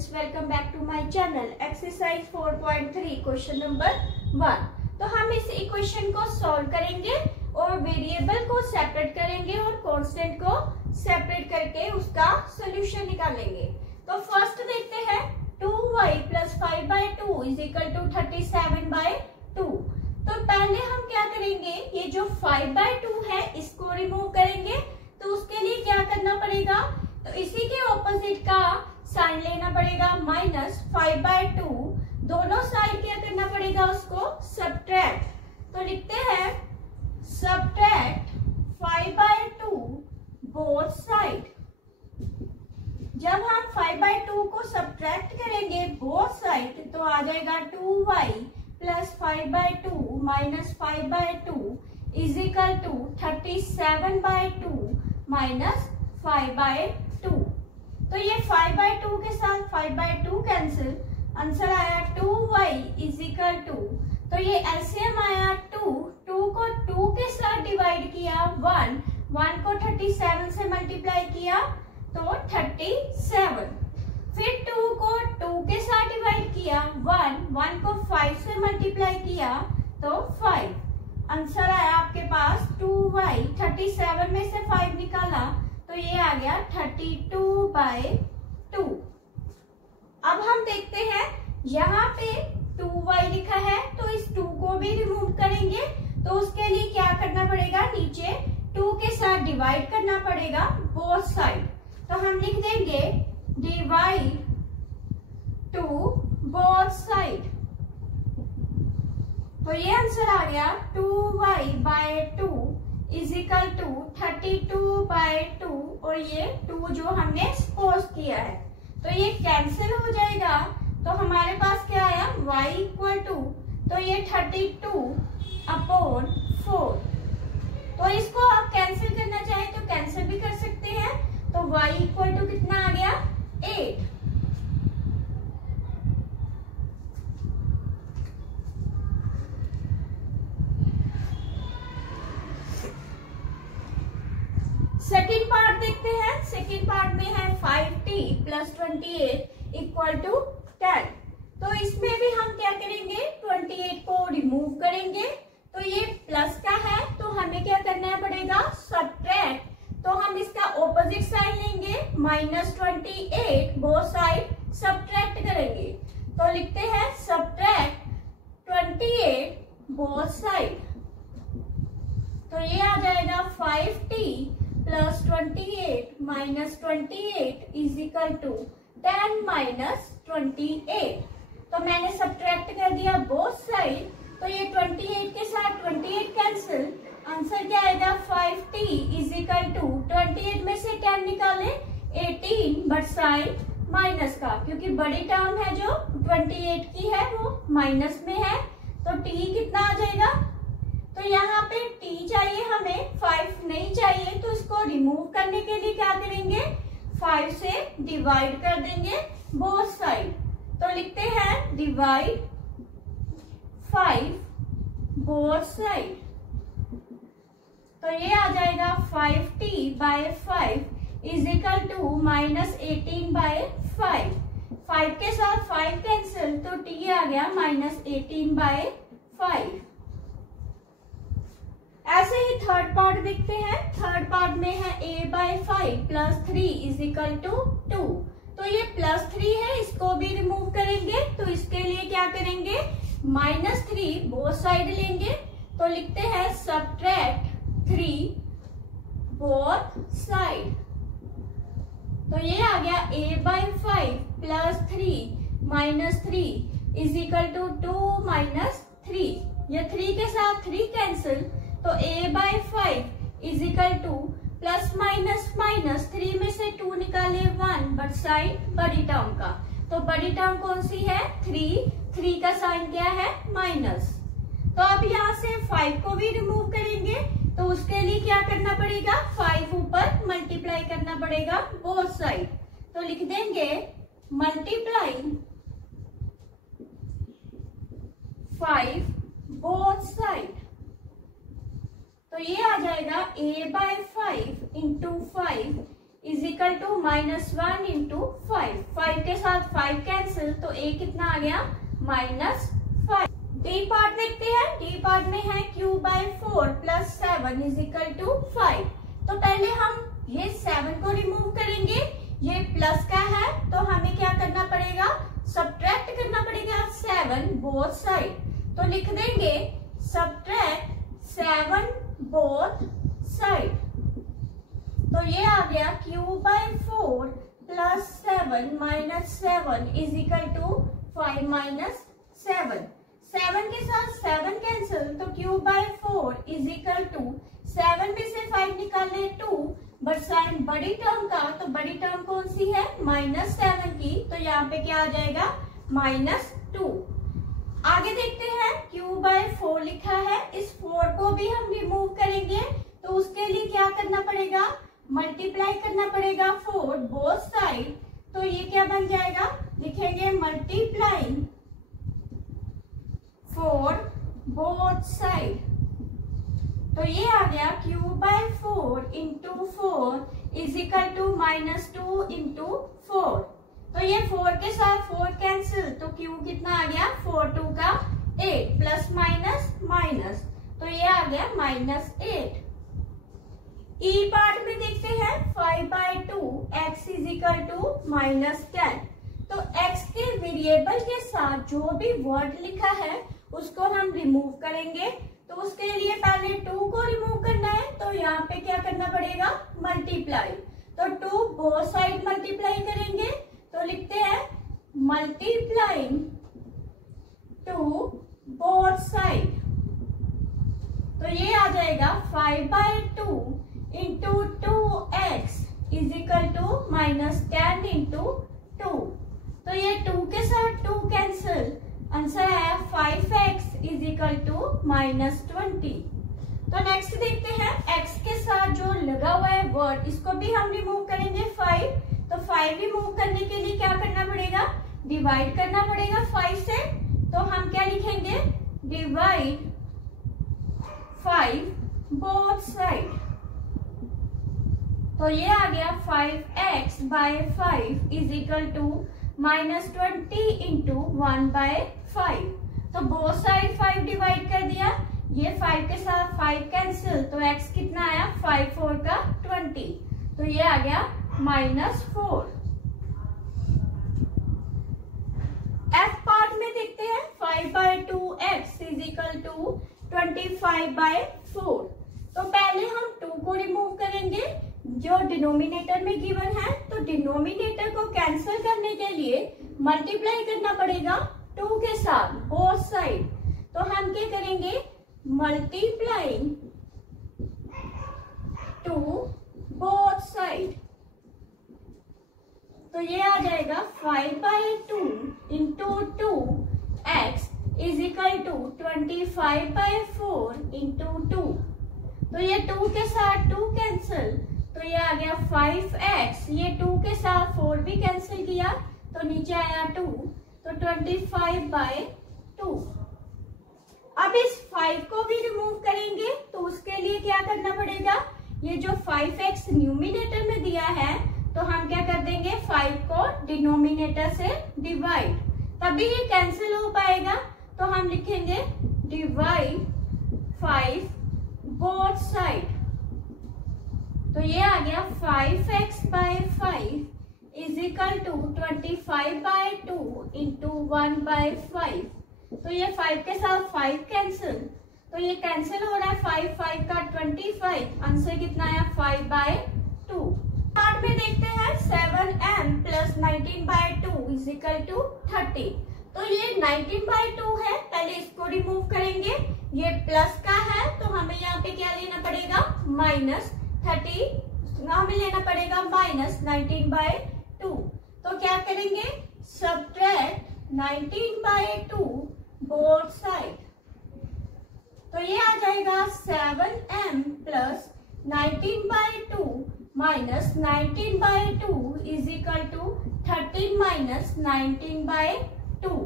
Students, welcome back to my channel. Exercise 4.3 question number 1। तो हम इस इक्वेशन को सॉल्व करेंगे और वेरिएबल को सेपरेट करेंगे और कांस्टेंट को सेपरेट करके उसका सॉल्यूशन निकालेंगे। तो फर्स्ट देखते हैं 2y + 5/2 = 37/2। तो पहले हम क्या करेंगे, ये जो 5/2 है इसको रिमूव करेंगे। तो उसके लिए क्या करना पड़ेगा, तो इसी के ऑपोजिट का साइन लेना पड़ेगा, -5/2। दोनों साइड क्या करना पड़ेगा, उसको सब्ट्रैक्ट। तो लिखते हैं सब्ट्रैक्ट 5/2 बोथ साइड। जब हम 5/2 को सब्ट्रैक्ट करेंगे बोथ साइड तो आ जाएगा 2y + 5/2 - 5/2 = 37/2 - 5/2। तो ये 5/2 के साथ 5/2 कैंसिल, आंसर आया 2y = तो ये एलसीएम आया 2 को 2 के साथ डिवाइड किया 1 को 37 से मल्टीप्लाई किया तो 37। फिर 2 को 2 के साथ डिवाइड किया 1 को 5 से मल्टीप्लाई किया तो 5। आंसर आया आपके पास 2y। 37 में से 5 निकाला तो ये आ गया 32/2। अब हम देखते हैं यहाँ पे 2y लिखा है तो इस 2 को भी रिमूव करेंगे। तो उसके लिए क्या करना पड़ेगा, नीचे 2 के साथ डिवाइड करना पड़ेगा बोथ साइड। तो हम लिख देंगे डिवाइड 2 बोथ साइड। तो ये आंसर आ गया 2y/2 = 32/2। और ये 2 जो हमने सपोज किया है तो ये कैंसिल हो जाएगा। तो हमारे पास क्या आया, y = तो ये 32/4। तो इसको आप कैंसिल करना चाहे तो कैंसिल भी कर सकते हैं। तो y = कितना आ गया, 8। सेकेंड पार्ट देखते हैं। सेकेंड पार्ट में है 5t + 28 = 10। तो इसमें भी हम क्या करेंगे, 28 को रिमूव करेंगे। तो ये प्लस का है तो हमें क्या करना पड़ेगा, सब्ट्रैक्ट। तो हम इसका ऑपोजिट साइन लेंगे, -28 बोथ साइड सब्ट्रैक्ट करेंगे। तो लिखते हैं सब्ट्रैक्ट 28 बोथ साइड। तो ये आ जाएगा 5t + 28 - 28 = 10 - 28। तो मैंने सब्ट्रैक्ट कर दिया बोथ साइड। तो ये 28 के साथ 28 कैंसिल, आंसर क्या आएगा 5t = 28 में से 10 निकाले 18, बट साइन माइनस का, क्योंकि बड़ी टर्म है जो 28 की है वो माइनस में है। तो t कितना आ जाएगा, तो यहाँ पे t चाहिए हमें, 5 नहीं चाहिए। तो इसको रिमूव करने के लिए क्या करेंगे, 5 से डिवाइड कर देंगे बोथ साइड। तो लिखते हैं डिवाइड 5 बोथ साइड। तो ये आ जाएगा 5t/5 = -18/5। 5 के साथ 5 कैंसिल तो t आ गया -18/5। ऐसे ही थर्ड पार्ट देखते हैं। थर्ड पार्ट में है a/5 + 3 = 2। तो ये +3 है, इसको भी रिमूव करेंगे। तो इसके लिए क्या करेंगे, -3 बोथ साइड लेंगे। तो लिखते हैं सब्ट्रैक्ट 3 बोथ साइड। तो ये आ गया a/5 + 3 - 3 = 2 - 3। ये 3 के साथ 3 कैंसिल तो a/5 = ±- 3 में से 2 निकाले 1, बट साइन बड़ी टर्म का। तो बड़ी टर्म कौन सी है, 3 का साइन क्या है, माइनस। तो अब यहाँ से 5 को भी रिमूव करेंगे। तो उसके लिए क्या करना पड़ेगा, 5 ऊपर मल्टीप्लाई करना पड़ेगा बोथ साइड। तो लिख देंगे मल्टीप्लाई 5 बोथ साइड। तो ये आ जाएगा a/5 × 5 = -1 × 5। 5 के साथ 5 5 कैंसिल, तो a कितना आ गया -5। डी पार्ट देखते हैं। डी पार्ट में है q/4 + 7 = 5। तो पहले हम ये 7 को रिमूव करेंगे। ये प्लस का है तो हमें क्या करना पड़ेगा, सब्ट्रैक्ट करना पड़ेगा 7 बोथ साइड। तो लिख देंगे सब्ट्रैक्ट 7 बोथ साइड। तो ये आ गया q/4 + 7 - 7 = 5 - 7। 7 के साथ 7 कैंसिल, तो q/4 = 7 में से 5 निकाले 2, बट साइन बड़ी टर्म का, तो बड़ी टर्म कौन सी है -7 की, तो यहाँ पे क्या आ जाएगा -2। आगे देखते हैं q/4 लिखा है, इस 4 को भी हम रिमूव करेंगे। तो उसके लिए क्या करना पड़ेगा, मल्टीप्लाई करना पड़ेगा 4 बोथ साइड। तो ये क्या बन जाएगा, लिखेंगे मल्टीप्लाइंग 4 बोथ साइड। तो ये आ गया q/4 × 4 = -2 × 4। तो ये 4 के साथ 4 कैंसिल, तो q कितना आ गया 4 × 2 = 8 प्लस माइनस, तो ये आ गया -8। ई पार्ट में देखते हैं 5/2 x = -10। तो x के वेरिएबल के साथ जो भी वर्ड लिखा है उसको हम रिमूव करेंगे। तो उसके लिए पहले 2 को रिमूव करना है, तो यहाँ पे क्या करना पड़ेगा, मल्टीप्लाई। तो 2 बोथ साइड मल्टीप्लाई करेंगे, तो लिखते हैं मल्टीप्लाइंग 2 बोथ साइड। तो ये आ जाएगा 5/2 × 2x = -10 × 2। तो ये 2 के साथ 2 कैंसिल, आंसर है 5x = -20। तो नेक्स्ट देखते हैं x के साथ जो लगा हुआ है वर्ड, इसको भी हम रिमूव करेंगे 5। तो 5 रिमूव करने के लिए क्या करना पड़ेगा, डिवाइड करना पड़ेगा 5 से। तो हम क्या लिखेंगे, डिवाइड 5 बोथ साइड। तो ये आ गया 5x/5 = -20 × 1/5। तो बोथ साइड 5 डिवाइड कर दिया, ये 5 के साथ 5 कैंसिल, तो x कितना आया 5 × 4 = 20। तो ये आ गया -4। f पार्ट में देखते हैं 5/2x = 25/4। तो पहले हम 2 को रिमूव करेंगे जो डिनोमिनेटर में गिवन है। तो डिनोमिनेटर को कैंसिल करने के लिए मल्टीप्लाई करना पड़ेगा 2 के साथ बोथ साइड। तो हम क्या करेंगे, मल्टीप्लाइंग 2 बोथ साइड। तो ये आ जाएगा 5/2 × 2x = 25/4 × 2। तो ये 2 के साथ 2 कैंसिल, तो ये आ गया 5x, ये 2 के साथ 4 भी कैंसिल किया, तो नीचे आया 2, तो 25/2। अब इस 5 को भी रिमूव करेंगे, तो उसके लिए क्या करना पड़ेगा, ये जो 5x न्यूमिनेटर में दिया है, तो हम क्या कर देंगे 5 को डिनोमिनेटर से डिवाइड, तभी ये कैंसिल हो पाएगा। तो हम लिखेंगे डिवाइड 5 बोथ साइड। तो ये आ गया 5x/5 = 25/2 × 1/5। तो ये 5 के साथ 5 कैंसिल, तो ये कैंसिल हो रहा है 5 × 5 = 25। आंसर कितना आया 5/2। पार्ट में देखते हैं 7m + 19/2 = 30। तो ये 19/2 है, पहले इसको रिमूव करेंगे। ये प्लस का है, तो हमें यहाँ पे क्या लेना पड़ेगा -30, हमें लेना पड़ेगा -19/2। तो क्या करेंगे, सब्ट्रैक्ट 19/2 बोथ साइड। तो ये आ जाएगा 7m + 19/2 - 19/2 = 13 - 19/2।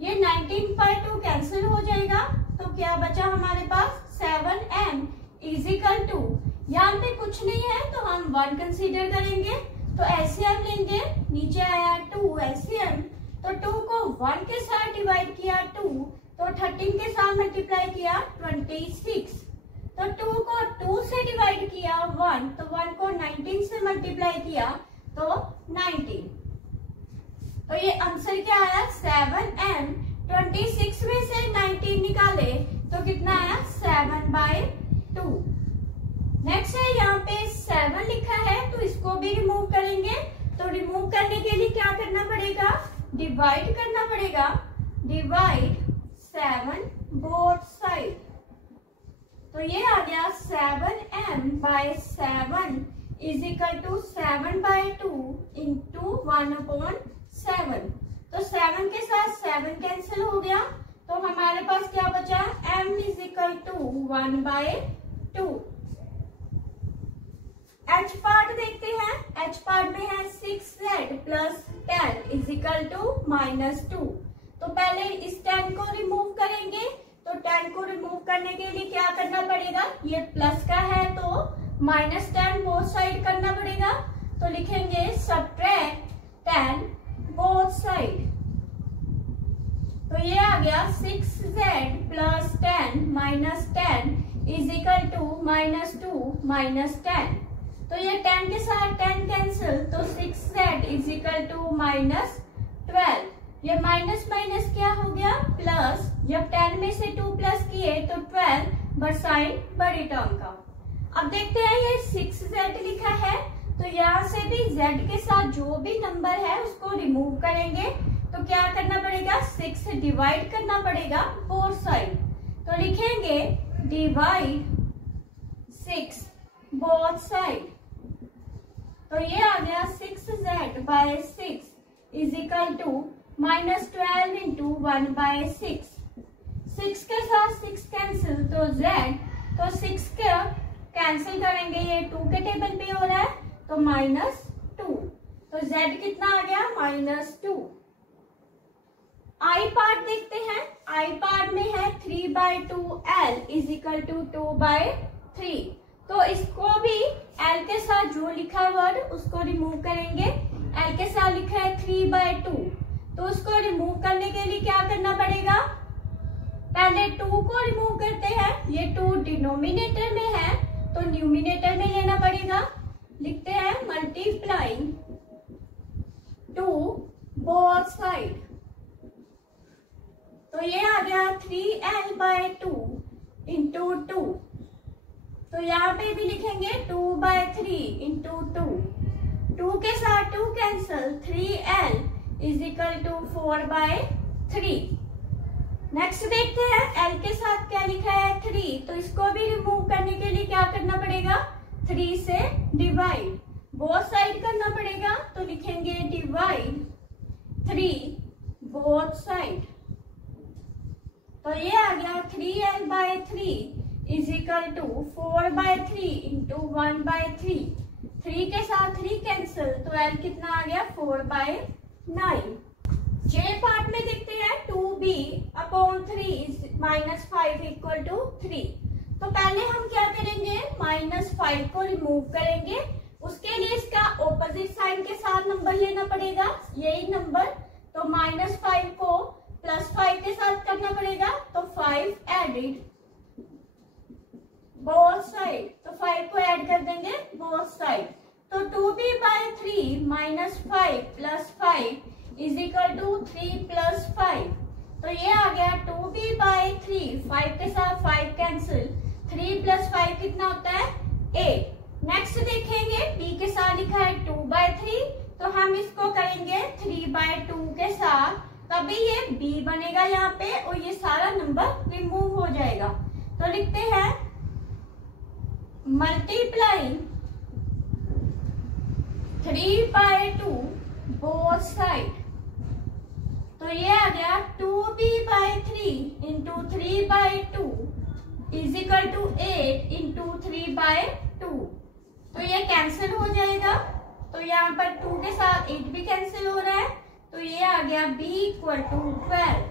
ये 19/2 कैंसिल हो जाएगा, तो क्या बचा हमारे पास 7m = यहाँ पे कुछ नहीं है, तो हम 1 कंसीडर करेंगे। तो एलसीएम लेंगे, नीचे आया 2 एलसीएम, 1 के साथ डिवाइड किया 2, तो 13 के साथ मल्टीप्लाई किया 26। तो 2 को 2 से डिवाइड किया 1, तो 1 को 19 से मल्टीप्लाई किया तो 19। तो ये आंसर क्या आया 7m। 26 में से 19 निकाले तो कितना आया 7/2। नेक्स्ट है यहाँ पे 7 लिखा है, तो इसको भी रिमूव करेंगे। तो रिमूव करने के लिए क्या करना पड़ेगा, डिवाइड करना पड़ेगा। Divide 7 both side. तो ये आ गया 7m/7 is equal to 7/2 into 1/7। तो 7 के साथ 7 कैंसिल हो गया, तो हमारे पास क्या बचा, m is equal to 1/2। h part देखते हैं। h पार्ट में है 6z plus 10 is equal to -2। तो पहले इस 10 को रिमूव करेंगे। तो 10 को रिमूव करने के लिए क्या करना पड़ेगा, ये प्लस का है तो -10 बोथ साइड करना पड़ेगा। तो लिखेंगे सब्ट्रैक्ट 10 बोथ साइड। तो ये आ गया 6z plus 10 -10 is equal to -2 -10। तो ये 10 के साथ 10 कैंसिल, तो 6z इज इक्वल टू -12। ये माइनस माइनस क्या हो गया प्लस। जब 10 में से 2 प्लस किए तो 12, बट साइन बड़ी टर्म का। अब देखते हैं ये 6z लिखा है, तो यहाँ से भी z के साथ जो भी नंबर है उसको रिमूव करेंगे। तो क्या करना पड़ेगा, 6 से डिवाइड करना पड़ेगा बोथ साइड। तो लिखेंगे डिवाइड 6 बोथ साइड। तो ये आ गया 6z/6 is equal to -12 into 1/6। 6 के साथ 6 कैंसिल, तो z, तो 6 का कैंसिल करेंगे, ये 2 के टेबल पे हो रहा है तो -2। तो z कितना आ गया -2। i पार्ट देखते हैं। i पार्ट में है 3/2l इज इक्वल टू 2/3। तो इसको भी l के साथ जो लिखा है वर्ड उसको रिमूव करेंगे। l के साथ लिखा है 3/2, तो उसको रिमूव करने के लिए क्या करना पड़ेगा, पहले 2 को रिमूव करते हैं। ये 2 डिनोमिनेटर में है तो न्यूमिनेटर में लेना पड़ेगा। लिखते हैं मल्टीप्लाइंग 2 बोथ साइड। तो ये आ गया 3l/2 इंटू 2। तो यहाँ पे भी लिखेंगे 2/3 इंटू 2। 2 के साथ 2 cancel, 3l is equal to 4/3। Next देखते हैं l के साथ क्या लिखा है 3, तो इसको भी रिमूव करने के लिए क्या करना पड़ेगा, 3 से डिवाइड बोथ साइड करना पड़ेगा। तो लिखेंगे डिवाइड 3 बोथ साइड। तो ये आ गया 3l/3 is equal to 4/3 into 1/3। 3 के साथ 3 कैंसिल, तो l कितना आ गया 4/9। j पार्ट में देखते हैं 2b/3 -5 इक्वल टू 3। तो पहले हम क्या करेंगे, -5 को रिमूव करेंगे। उसके लिए इसका ऑपोजिट साइन के साथ नंबर लेना पड़ेगा, यही नंबर। तो -5 को +5 के साथ करना पड़ेगा, तो 5 एडेड बोथ साइड। तो 5 को ऐड कर देंगे बोथ साइड। तो 2b/3 -5 + 5 इज इक्वल टू 3 + 5। तो ये आ गया 2b/3। 5 के साथ 5 कैंसिल, 3 + 5 कितना होता है 8। नेक्स्ट देखेंगे b के साथ लिखा है 2/3, तो हम इसको करेंगे 3/2 के साथ, तभी ये b बनेगा यहाँ पे और ये सारा नंबर रिमूव हो जाएगा। तो लिखते हैं मल्टीप्लाइंग 3/2 बोथ साइड। तो ये आ गया 2b/3 into 3/2 is equal to 8 into 3/2। तो ये कैंसिल हो जाएगा, तो यहाँ पर 2 के साथ 8 भी कैंसिल हो रहा है। तो ये आ गया b = 12।